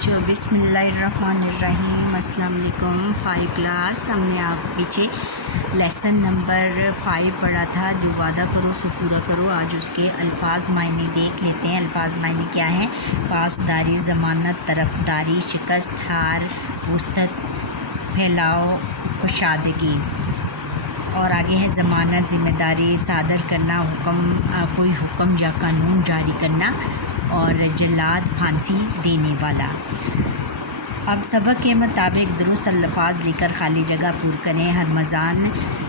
بچوں، بسم اللہ الرحمن الرحیم۔ السلام علیکم۔ 5 کلاس ہم نے آپ پیچھے لیسن نمبر 5 پڑھا تھا، جو وعدہ کرو سو پورا کرو۔ آج اس کے الفاظ معنی دیکھ لیتے ہیں۔ الفاظ معنی کیا ہیں؟ پاسداری، ضمانت، طرفداری، شکست، ہار، وسعت، پھیلاؤ، کشادگی۔ اور آگے ہے ضمانت، ذمہ داری، صادر کرنا، کوئی حکم یا قانون جاری کرنا، اور جلاد، پھانسی دینے والا۔ اب سبق کے مطابق درست الفاظ لکھ کر خالی جگہ پر کریں۔ ہرمزان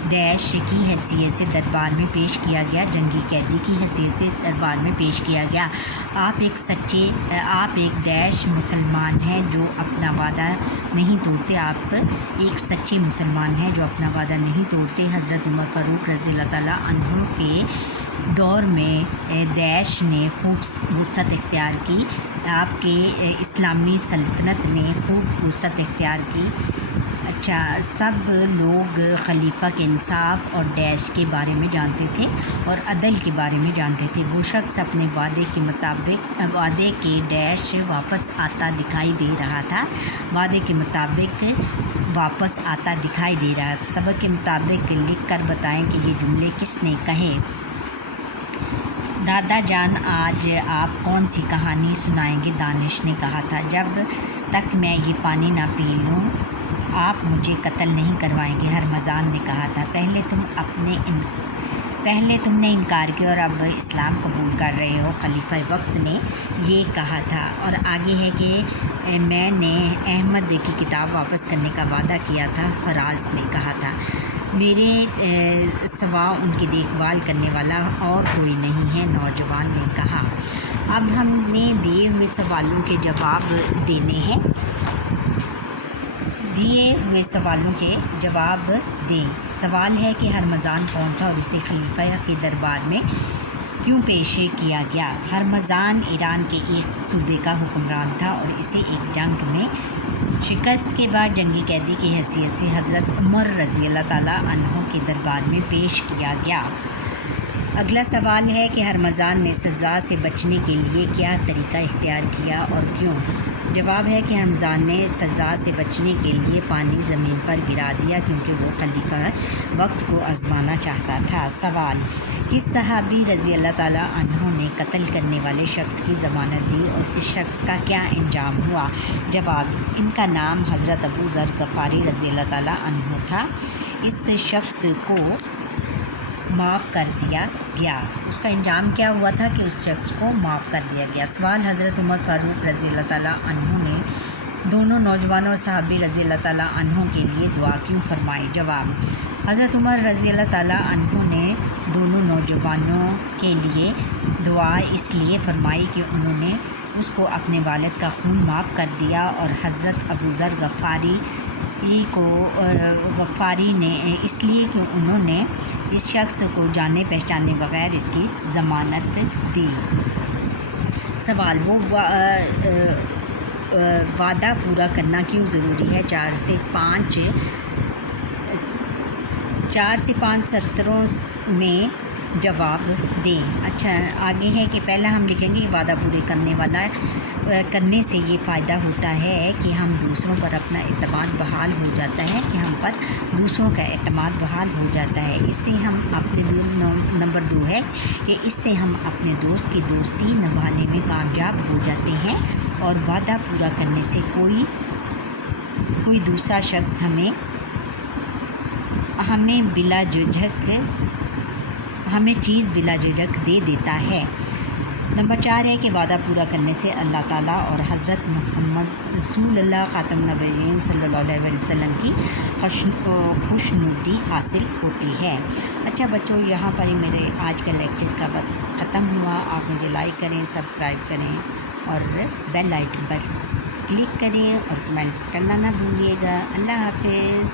ڈیش کی حیثیت سے دربار میں پیش کیا گیا، جنگی قیدی کی حیثیت سے دربار میں پیش کیا گیا۔ آپ ایک ڈیش مسلمان ہیں جو اپنا وعدہ نہیں توڑتے۔ آپ ایک سچے مسلمان ہیں جو اپنا وعدہ نہیں توڑتے۔ حضرت عمر فاروق رضی اللہ تعالیٰ عنہ کے دور میں ڈیش نے خوب وسعت اختیار کی۔ آپ کے اسلامی سلطنت نے خوب وسعت اختیار کی۔ اچھا، سب لوگ خلیفہ کے انصاف اور ڈیش کے بارے میں جانتے تھے اور عدل کے بارے میں جانتے تھے۔ وہ شخص اپنے وعدے کے ڈیش واپس آتا دکھائی دے رہا تھا۔ وعدے کے مطابق واپس آتا دکھائی دے رہا تھا۔ سبق کے مطابق لکھ کر بتائیں کہ یہ جملے کس نے کہے۔ دادا جان، آج آپ کون سی کہانی سنائیں گے؟ دانش نے کہا تھا۔ جب تک میں یہ پانی نہ پی لوں آپ مجھے قتل نہیں کروائیں گے، ہرمزان نے کہا تھا۔ پہلے تم نے انکار کیا اور اب اسلام قبول کر رہے ہو، خلیفہ وقت نے یہ کہا تھا۔ اور آگے ہے کہ میں نے احمد کی کتاب واپس کرنے کا وعدہ کیا تھا، فراز نے کہا تھا۔ میرے سوا ان کی دیکھ بھال کرنے والا اور کوئی نہیں ہے، نوجوان نے کہا۔ اب ہم نے دیے ہوئے سوالوں کے جواب دینے ہیں۔ دیے ہوئے سوالوں کے جواب دیں۔ سوال ہے کہ ہرمزان کون تھا اور اسے خلیفہ کے دربار میں کیوں پیش کیا گیا؟ ہرمزان ایران کے ایک صوبے کا حکمران تھا اور اسے ایک جنگ میں شکست کے بعد جنگی قیدی کی حیثیت سے حضرت عمر رضی اللہ تعالیٰ عنہ کے دربار میں پیش کیا گیا۔ اگلا سوال ہے کہ ہرمزان نے سزا سے بچنے کے لیے کیا طریقہ اختیار کیا اور کیوں؟ جواب ہے کہ ہرمزان نے سزا سے بچنے کے لیے پانی زمین پر گرا دیا کیونکہ وہ خلیفہ وقت کو آزمانا چاہتا تھا۔ سوال: کس صحابی رضی اللہ تعالیٰ عنہ نے قتل کرنے والے شخص کی ضمانت دی اور اس شخص کا کیا انجام ہوا؟ جواب: ان کا نام حضرت ابو ذر غفاری رضی اللہ تعالیٰ عنہ تھا۔ اس شخص کو معاف کر دیا گیا۔ اس کا انجام کیا ہوا تھا کہ اس شخص کو معاف کر دیا گیا۔ سوال: حضرت عمر فاروق رضی اللہ تعالیٰ عنہ نے دونوں نوجوانوں صحابی رضی اللہ تعالیٰ عنہ کے لیے دعا کیوں فرمائی؟ جواب: حضرت عمر رضی اللہ تعالیٰ عنہ نے دونوں نوجوانوں کے لیے دعا اس لیے فرمائی کہ انہوں نے اس کو اپنے والد کا خون معاف کر دیا، اور حضرت ابو ذر غفاری نے اس لیے کہ انہوں نے اس شخص کو جانے پہچانے بغیر اس کی ضمانت دی۔ سوال: وہ وعدہ پورا کرنا کیوں ضروری ہے؟ 4 سے 5 سطروں میں جواب دیں۔ اچھا، آگے ہے کہ پہلا ہم لکھیں گے کہ وعدہ پورے کرنے سے یہ فائدہ ہوتا ہے کہ ہم دوسروں پر اپنا اعتماد بحال ہو جاتا ہے اس سے ہم اپنے نمبر 2 ہے کہ اس سے ہم اپنے دوست کی دوستی نبھانے میں کامیاب ہو جاتے ہیں، اور وعدہ پورا کرنے سے کوئی دوسرا شخص ہمیں بلا جھجک دے دیتا ہے۔ نمبر 4 ہے کہ وعدہ پورا کرنے سے اللہ تعالیٰ اور حضرت محمد رسول اللہ خاتم النبیین صلی اللہ علیہ وسلم کی خوشنودی حاصل ہوتی ہے۔ اچھا بچوں، یہاں پر ہی میرے آج کا لیکچر کا وقت ختم ہوا۔ آپ مجھے لائک کریں، سبسکرائب کریں اور بیل آئیکن پر کلک کریں اور کمنٹ کرنا نہ بھولیے گا۔ اللہ حافظ۔